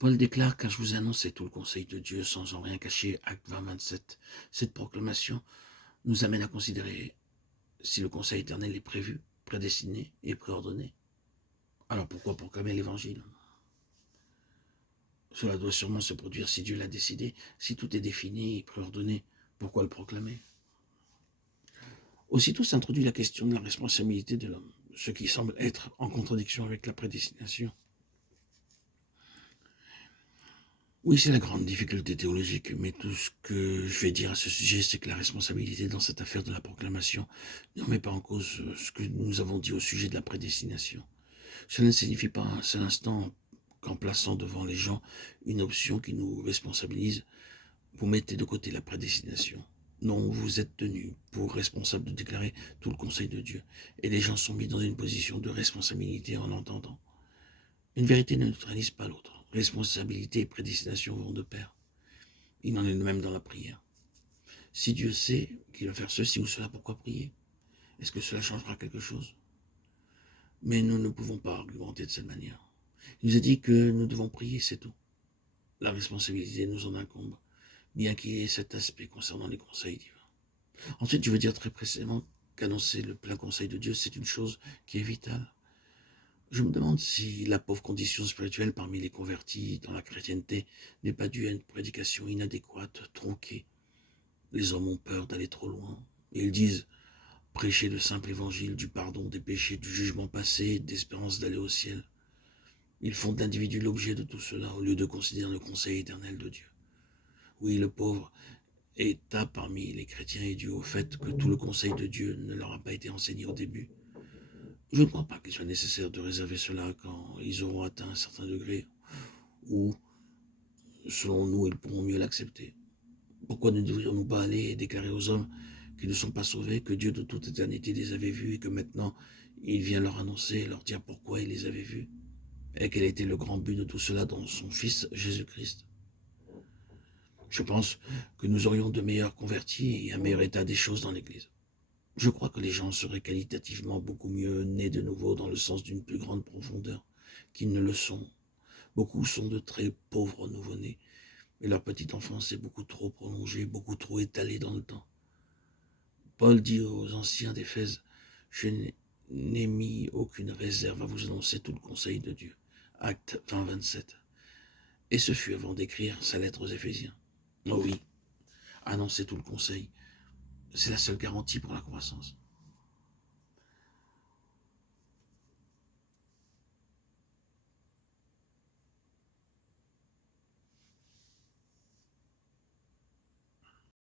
Paul déclare, car je vous ai annoncé tout le conseil de Dieu sans en rien cacher, acte 20, 27. Cette proclamation nous amène à considérer si le conseil éternel est prévu, prédestiné et préordonné. Alors pourquoi proclamer l'évangile? Cela doit sûrement se produire si Dieu l'a décidé. Si tout est défini et préordonné, pourquoi le proclamer? Aussitôt s'introduit la question de la responsabilité de l'homme, ce qui semble être en contradiction avec la prédestination. Oui, c'est la grande difficulté théologique, mais tout ce que je vais dire à ce sujet, c'est que la responsabilité dans cette affaire de la proclamation ne remet pas en cause ce que nous avons dit au sujet de la prédestination. Cela ne signifie pas un seul instant qu'en plaçant devant les gens une option qui nous responsabilise, vous mettez de côté la prédestination. Non, vous êtes tenu pour responsable de déclarer tout le conseil de Dieu, et les gens sont mis dans une position de responsabilité en l'entendant. Une vérité ne neutralise pas l'autre. Responsabilité et prédestination vont de pair. Il en est de même dans la prière. Si Dieu sait qu'il va faire ceci ou cela, pourquoi prier? Est-ce que cela changera quelque chose? Mais nous ne pouvons pas argumenter de cette manière. Il nous a dit que nous devons prier, c'est tout. La responsabilité nous en incombe, bien qu'il y ait cet aspect concernant les conseils divins. Ensuite, je veux dire très précisément qu'annoncer le plein conseil de Dieu, c'est une chose qui est vitale. Je me demande si la pauvre condition spirituelle parmi les convertis dans la chrétienté n'est pas due à une prédication inadéquate, tronquée. Les hommes ont peur d'aller trop loin. Et ils disent prêcher le simple évangile du pardon des péchés, du jugement passé, d'espérance d'aller au ciel. Ils font de l'individu l'objet de tout cela au lieu de considérer le conseil éternel de Dieu. Oui, le pauvre est parmi les chrétiens est dû au fait que tout le conseil de Dieu ne leur a pas été enseigné au début. Je ne crois pas qu'il soit nécessaire de réserver cela quand ils auront atteint un certain degré où, selon nous, ils pourront mieux l'accepter. Pourquoi ne devrions-nous pas aller et déclarer aux hommes qui ne sont pas sauvés que Dieu de toute éternité les avait vus et que maintenant il vient leur annoncer et leur dire pourquoi il les avait vus et quel était le grand but de tout cela dans son Fils Jésus-Christ? Je pense que nous aurions de meilleurs convertis et un meilleur état des choses dans l'Église. Je crois que les gens seraient qualitativement beaucoup mieux nés de nouveau dans le sens d'une plus grande profondeur qu'ils ne le sont. Beaucoup sont de très pauvres nouveau-nés, mais leur petite enfance est beaucoup trop prolongée, beaucoup trop étalée dans le temps. Paul dit aux anciens d'Éphèse, « Je n'ai mis aucune réserve à vous annoncer tout le conseil de Dieu. » Acte 20, 27. Et ce fut avant d'écrire sa lettre aux Éphésiens. Oh oui, annoncer tout le conseil, c'est la seule garantie pour la croissance.